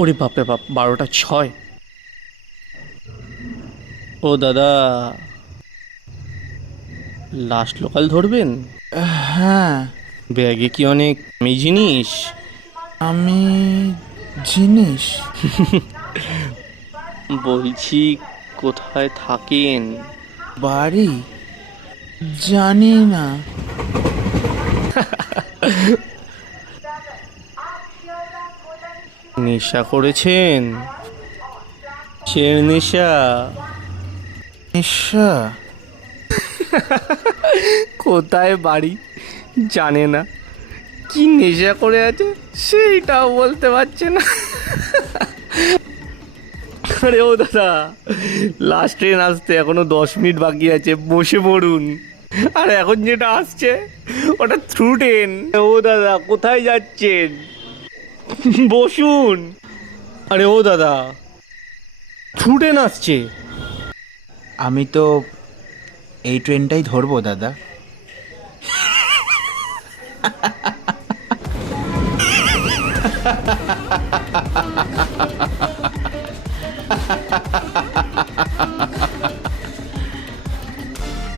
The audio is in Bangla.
ওরে বাপরে বাপ, 12টা 6। ও দাদা, লাস্ট লোকাল ধরবেন? হ্যাঁ। ব্যাগে কি অনেক আমি জিনিস? আমি জিনিস? বলছি, কোথায় থাকেন? বাড়ি? জানি না। নেশা করেছেন? কিসের নেশা? নেশা? কোথায় বাড়ি জানে না, কি নেশা করে আছে সেইটাও বলতে পারছে না। আরে ও দাদা, লাস্ট ট্রেন আসতে এখনো 10 মিনিট বাকি আছে, বসে পড়ুন। আর এখন যেটা আসছে ওটা থ্রু ট্রেন। ও দাদা, কোথায় যাচ্ছেন? বসুন। আরে ও দাদা, থ্রু ট্রেন আসছে। আমি তো এই ট্রেনটাই ধরবো দাদা।